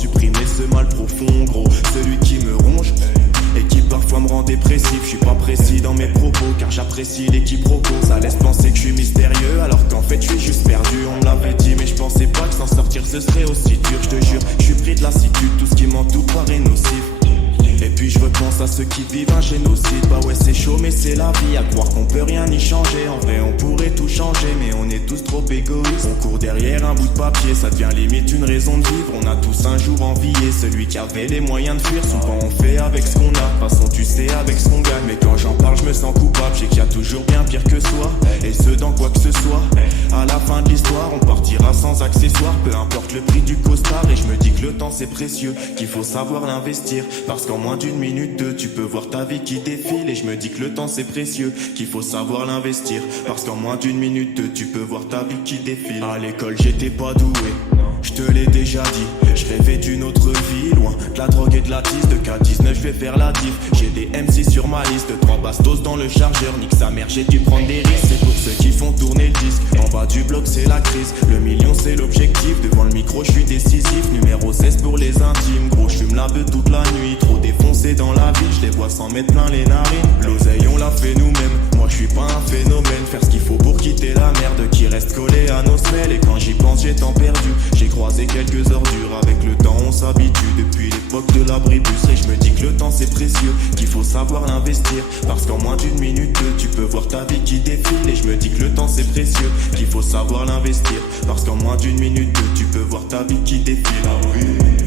supprimer ce mal profond, gros. Celui qui me ronge et qui parfois me rend dépressif. Je suis pas précis dans mes propos car j'apprécie les quiproquos. Ça laisse penser que je suis mystérieux alors qu'en fait je suis juste perdu. On me l'avait dit mais je pensais pas que s'en sortir ce serait aussi dur. Je te jure, je suis pris de lassitude, tout ce qui m'entoure paraît nocif. Et puis je repense à ceux qui vivent un génocide. Bah ouais c'est chaud mais c'est la vie, à croire qu'on peut rien y changer. En vrai on pourrait tout changer mais on est tous trop égoïstes. On court derrière un bout de papier, ça devient limite une raison de vivre. On a tous un jour envié celui qui avait les moyens de fuir. Souvent on fait avec ce qu'on a, de toute façon tu sais avec ce qu'on gagne. Mais quand j'en parle je me sens coupable, j'ai qu'il y a toujours bien pire que soi. Et ce dans quoi que ce soit, à la fin de l'histoire on partira sans accessoires. Peu importe le prix du costard. Et je me dis que le temps c'est précieux, qu'il faut savoir l'investir. Parce qu'en moins d'une minute, deux, tu peux voir ta vie qui défile. Et je me dis que le temps c'est précieux, qu'il faut savoir l'investir. Parce qu'en moins d'une minute, deux, tu peux voir ta vie qui défile. À l'école j'étais pas doué, je te l'ai déjà dit. Je rêvais d'une autre vie, loin de la drogue et de la tisse. De K19 je vais faire la diff. J'ai des MC sur ma liste, 3 bastos dans le chargeur. Nique sa mère, j'ai dû prendre des risques. C'est pour ceux qui font tourner le disque. En bas du bloc c'est la crise, le million c'est l'objectif. Devant le micro je suis décisif, numéro 16 pour les intimes. Gros je fume la beuh toute la nuit, trop défoncé dans la ville. Je les vois s'en mettre plein les narines. L'oseille on l'a fait nous-mêmes, moi je suis pas un phénomène. Faire ce qu'il faut pour quitter la merde qui reste collée à nos semelles. Et quand j'y pense j'ai tant perdu, j'ai croisé quelques ordures. Avec le temps on s'habitue, depuis l'époque de l'abribus. Et je me dis que le temps c'est précieux, qu'il faut savoir l'investir. Parce qu'en moins d'une minute deux, tu peux voir ta vie qui défile. Et je me dis que le temps c'est précieux, qu'il faut savoir l'investir. Parce qu'en moins d'une minute deux, tu peux voir ta vie qui défile. Ah oui.